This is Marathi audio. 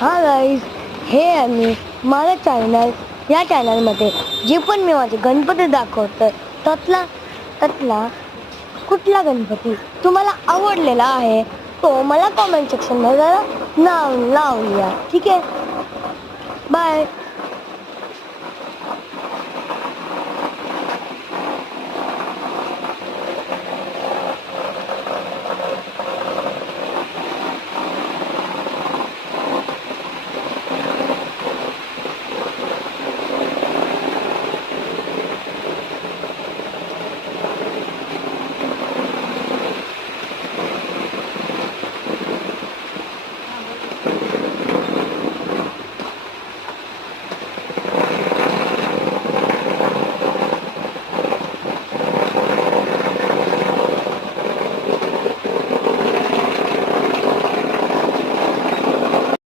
हा गाईज, हे आहे माझं चॅनल. या चॅनलमध्ये जे पण मी माझे गणपती दाखवतो त्यातला त्यातला कुठला गणपती तुम्हाला आवडलेला आहे तो मला कॉमेंट सेक्शनमध्ये नाव लावून या. ठीक आहे, बाय.